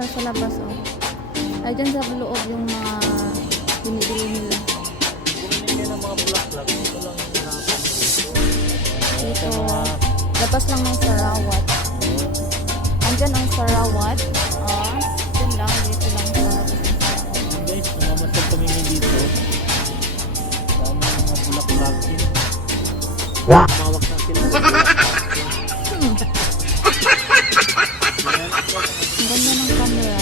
siya sa labas, oh. Ay, dyan sa loob yung mga binibili nila. Bumili kayo ng mga bulaklak. Ito lang yung harapan dito. Dito, labas lang ng Sarawat. Andyan ang Sarawat. Dyan lang, dito lang sa labas ng Sarawat. Guys, sumamasal kami dito. Dami ng mga bulaklakin. Mawak na sila. Ang ganda ng camera.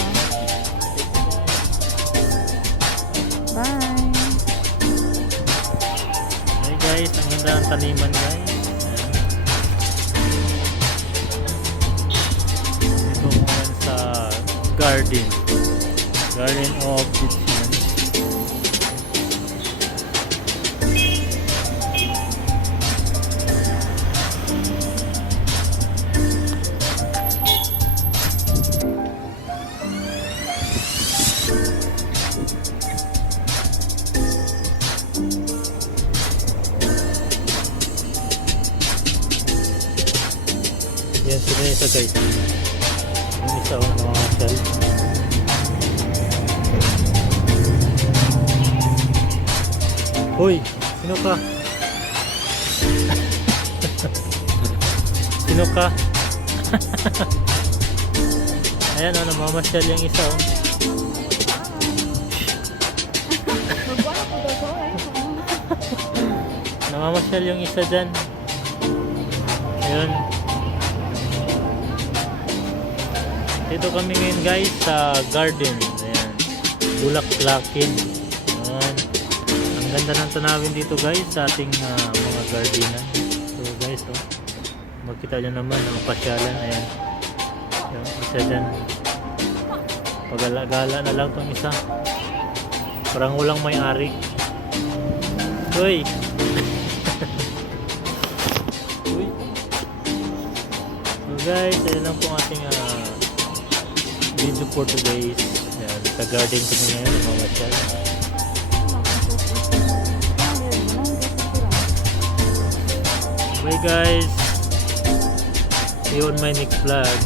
Bye! Hey guys, ang ganda ng taniman guys. Ito ngayon sa garden. Garden of Ditman. Yan sila isa guys. Yung isa o nakakasal. Hoy! Sino ka? Sino ka? Ayan o, namamasyal yung isa o. Namamasyal yung isa dyan. Ayun. Dito kami ngayon guys sa garden. Ayan. Bulaklakin. Ayan. Ang ganda ng tanawin dito guys sa ating mga gardenan. So guys, oh, magkita nyo naman ang pasyalan. Ayan. Yung isa dyan. Pagala-gala na lang itong isa. Parang walang may-ari. Uy! Uy! So guys, ayun lang po ating video for today. Yan, sa garden kami ngayon, namamasyal. Bye guys! See you on my next vlog.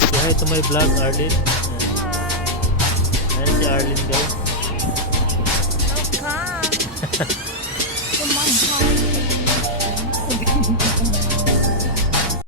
Say hi to my vlog, Arlene. Ayan si Arlene guys.